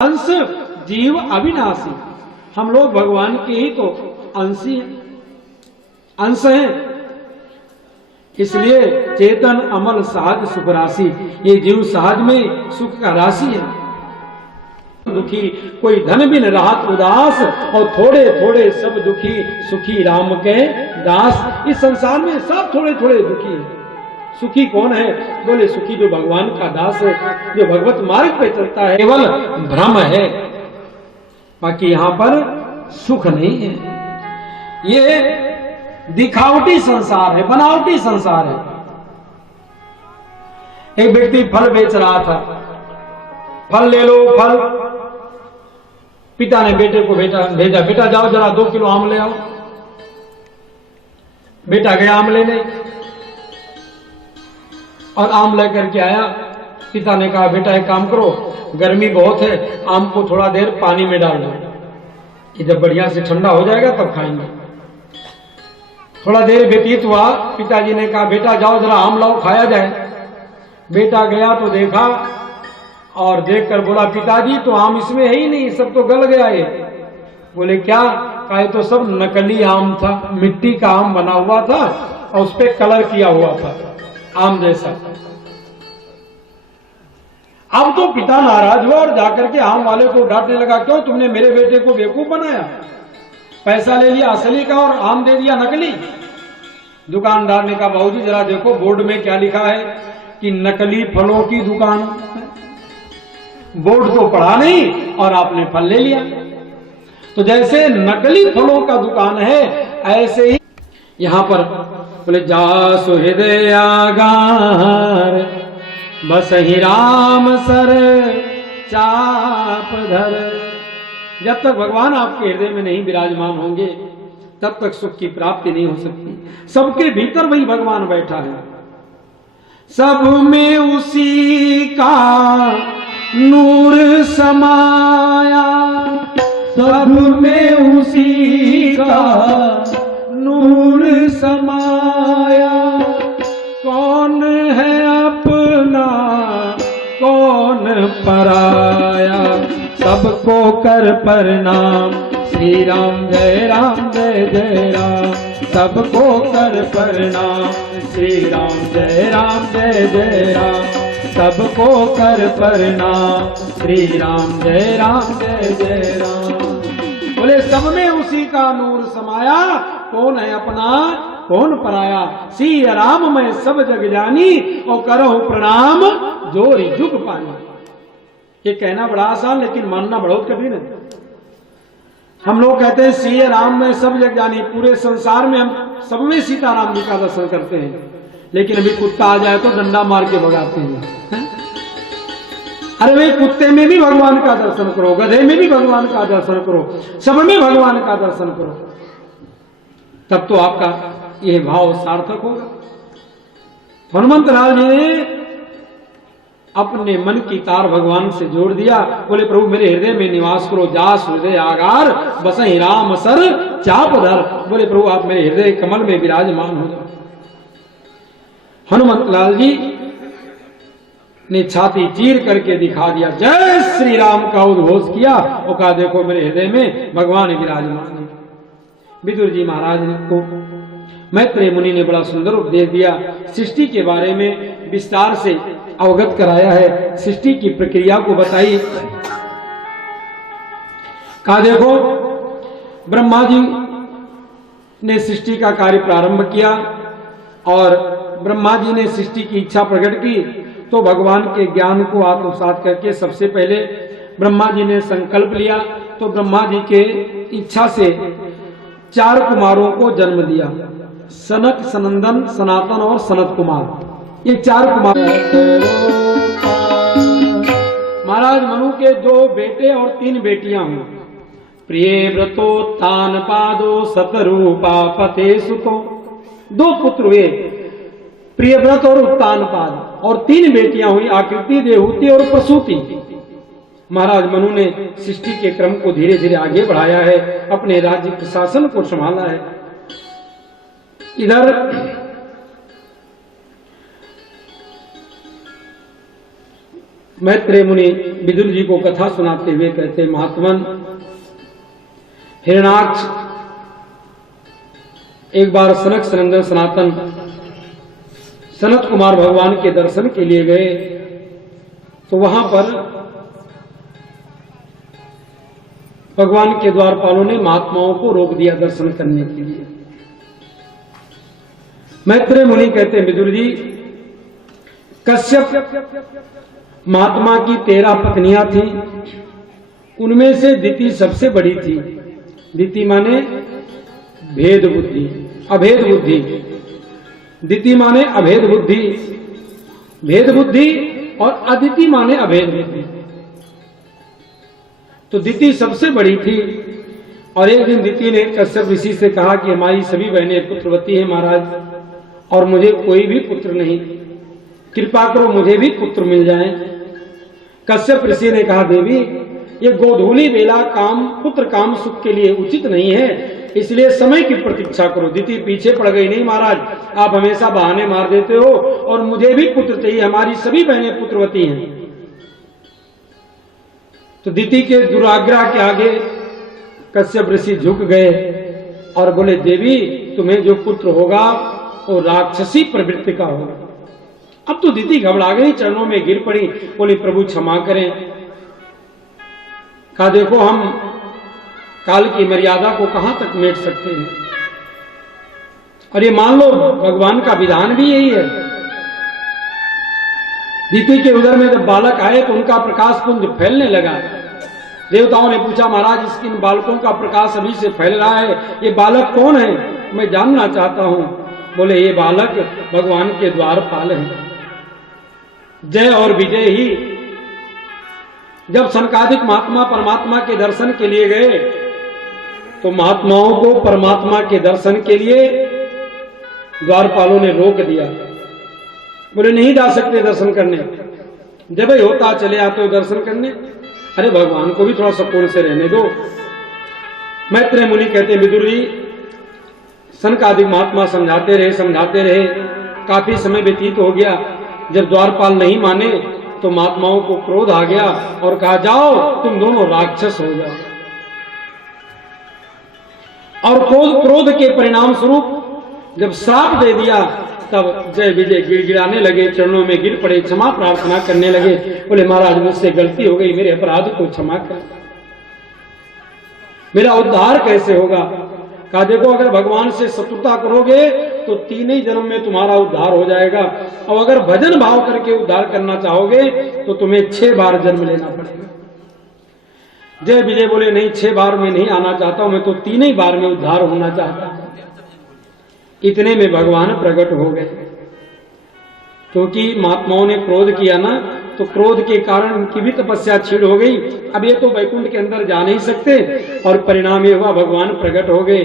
अंश जीव अविनाशी, हम लोग भगवान के ही तो अंश हैं। इसलिए चेतन अमल सहज सुख राशि, ये जीव सहज में सुख का राशि है। दुखी कोई धन बिन राहत उदास, और थोड़े थोड़े सब दुखी सुखी राम के दास। इस संसार में सब थोड़े थोड़े दुखी है। सुखी कौन है? बोले सुखी जो भगवान का दास है, जो भगवत मार्ग पे चलता है। केवल भ्रम है, बाकी यहां पर सुख नहीं है। ये दिखावटी संसार है, बनावटी संसार है। एक व्यक्ति फल बेच रहा था, फल ले लो फल। पिता ने बेटे को भेजा, बेटा जाओ जरा 2 किलो आम ले आओ। बेटा गया आम लेने और आम लेकर के आया। पिता ने कहा बेटा एक काम करो, गर्मी बहुत है, आम को थोड़ा देर पानी में डाल दो, कि जब बढ़िया से ठंडा हो जाएगा तब खाएंगे। थोड़ा देर व्यतीत हुआ, पिताजी ने कहा बेटा जाओ जरा आम लाओ खाया जाए। बेटा गया तो देखा और देखकर बोला पिताजी तो आम इसमें है ही नहीं, सब तो गल गया ये। बोले क्या? कहा तो सब नकली आम था, मिट्टी का आम बना हुआ था और उस पर कलर किया हुआ था आम जैसा। अब तो पिता नाराज हुआ और जाकर के आम वाले को डांटने लगा, क्यों तुमने मेरे बेटे को बेवकूफ बनाया, पैसा ले लिया असली का और आम दे दिया नकली। दुकानदार ने कहा बाबूजी जरा देखो बोर्ड में क्या लिखा है कि नकली फलों की दुकान। बोर्ड तो पढ़ा नहीं और आपने फल ले लिया। तो जैसे नकली फलों का दुकान है, ऐसे ही यहां पर बोले जासु हृदय आगार, बस ही राम सर चाप धर। जब तक भगवान आपके हृदय में नहीं विराजमान होंगे तब तक सुख की प्राप्ति नहीं हो सकती। सबके भीतर वही भगवान बैठा है, सब में उसी का नूर समाया, सब में उसी का नूर समाया। कौन है अपना कौन पराया, सबको कर प्रणाम श्री राम जय जय राम। सबको कर प्रणाम श्री राम जय जय राम। सबको कर प्रणाम श्री राम जय जय राम। बोले सब में उसी का नूर समाया, कौन है अपना कौन पराया। सी राम मैं सब जग जानी, और करो प्रणाम जोरी जुग पानी। ये कहना बड़ा आसान लेकिन मानना बहुत कठिन है। हम लोग कहते हैं सी राम में सब जग जानी, पूरे संसार में हम सब में सीताराम जी का दर्शन करते हैं, लेकिन अभी कुत्ता आ जाए तो डंडा मार के भगाते हैं। अरे भाई कुत्ते में भी भगवान का दर्शन करो, गधे में भी भगवान का दर्शन करो, सब में भगवान का दर्शन करो, तब तो आपका यह भाव सार्थक होगा। हनुमंत लाल जी ने अपने मन की तार भगवान से जोड़ दिया। बोले प्रभु मेरे हृदय में निवास करो, जास हृदय आगार, बसहि राम सर चाप धर। बोले प्रभु आप मेरे हृदय कमल में विराजमान हो जाओ। हनुमंत लाल जी ने छाती चीर करके दिखा दिया, जय श्री राम का उद्घोष किया और कहा देखो मेरे हृदय में भगवान विराजमान है। विदुर जी महाराज को मैत्रेय मुनि ने बड़ा सुंदर उपदेश दिया, सृष्टि के बारे में विस्तार से अवगत कराया है, सृष्टि की प्रक्रिया को बताई। कहा देखो ब्रह्मा जी ने सृष्टि का कार्य प्रारंभ किया और ब्रह्मा जी ने सृष्टि की इच्छा प्रकट की, तो भगवान के ज्ञान को आत्मसात करके सबसे पहले ब्रह्मा जी ने संकल्प लिया। तो ब्रह्मा जी के इच्छा से 4 कुमारों को जन्म दिया, सनक सनंदन सनातन और सनत कुमार। ये 4 कुमार। महाराज मनु के 2 बेटे और 3 बेटियां हुई। प्रिय व्रतोत्तान पादो सतरूपा पते सुतो। 2 पुत्र हुए, प्रियव्रत और उत्तान पाद, और 3 बेटियां हुई, आकृति देहूति और प्रसूति। महाराज मनु ने सृष्टि के क्रम को धीरे धीरे आगे बढ़ाया है, अपने राज्य प्रशासन को संभाला है। इधर मैत्रेय मुनि विदुर जी को कथा सुनाते हुए कहते, महात्मन हिरण्याक्ष एक बार सनक सनंदन सनातन सनत कुमार भगवान के दर्शन के लिए गए, तो वहां पर भगवान के द्वारपालों ने महात्माओं को रोक दिया दर्शन करने के लिए। मैत्रेय मुनि कहते हैं, विदुर जी, कश्यप महात्मा की 13 पत्नियां थी, उनमें से दिति सबसे बड़ी थी। दिति माने भेद बुद्धि, अभेद बुद्धि। दिति माने अभेद बुद्धि, भेद बुद्धि, और अदिति माने अभेद बुद्धि। तो दिति सबसे बड़ी थी। और एक दिन दिति ने कश्यप ऋषि से कहा कि हमारी सभी बहनें पुत्रवती हैं महाराज, और मुझे कोई भी पुत्र नहीं, कृपा करो मुझे भी पुत्र मिल जाएं। कश्यप ऋषि ने कहा, देवी ये गोधूली बेला पुत्र काम सुख के लिए उचित नहीं है, इसलिए समय की प्रतीक्षा करो। दिति पीछे पड़ गई, नहीं महाराज, आप हमेशा बहाने मार देते हो, और मुझे भी पुत्र चाहिए, हमारी सभी बहनें पुत्रवती हैं। तो दिति के दुराग्रह के आगे कश्यप ऋषि झुक गए और बोले, देवी तुम्हें जो पुत्र होगा वो राक्षसी प्रवृत्ति का होगा। अब तो दिति घबरा गई, चरणों में गिर पड़ी, बोली, प्रभु क्षमा करें। कहा, देखो हम काल की मर्यादा को कहां तक मेट सकते हैं, और ये मान लो भगवान का विधान भी यही है। दिति के उदर में जब बालक आए तो उनका प्रकाश पुंज फैलने लगा। देवताओं ने पूछा, महाराज इसके इन बालकों का प्रकाश अभी से फैल रहा है, ये बालक कौन है, मैं जानना चाहता हूं। बोले, ये बालक भगवान के द्वारपाल हैं। जय और विजय ही जब सनकादिक महात्मा परमात्मा के दर्शन के लिए गए, तो महात्माओं को परमात्मा के दर्शन के लिए द्वारपालों ने रोक दिया। बोले, नहीं जा सकते दर्शन करने, जब ही होता चले आते हो दर्शन करने। अरे भगवान को भी थोड़ा सुकून से रहने दो। मैत्रेय मुनि कहते, विदुर जी, सनकादिक महात्मा समझाते रहे, काफी समय व्यतीत हो गया। जब द्वारपाल नहीं माने तो महात्माओं को क्रोध आ गया और कहा, जाओ तुम दोनों राक्षस हो जाओ। और क्रोध के परिणाम स्वरूप जब श्राप दे दिया, तब जय विजय गिड़गिड़ाने लगे, चरणों में गिर पड़े, क्षमा प्रार्थना करने लगे। बोले, महाराज मुझसे गलती हो गई, मेरे अपराध को क्षमा कर, मेरा उद्धार कैसे होगा। कहा, देखो अगर भगवान से शत्रुता करोगे तो 3 ही जन्म में तुम्हारा उद्धार हो जाएगा, और अगर भजन भाव करके उद्धार करना चाहोगे तो तुम्हें 6 बार जन्म लेना पड़ेगा। जय विजय बोले, नहीं 6 बार में नहीं आना चाहता हूं, मैं तो 3 ही बार में उद्धार होना चाहता हूं। इतने में भगवान प्रकट हो गए, क्योंकि महात्माओं ने क्रोध किया ना, तो क्रोध के कारण उनकी भी तपस्या छीड़ हो गई। अब ये तो वैकुंठ के अंदर जा नहीं सकते, और परिणाम ये हुआ भगवान प्रकट हो गए।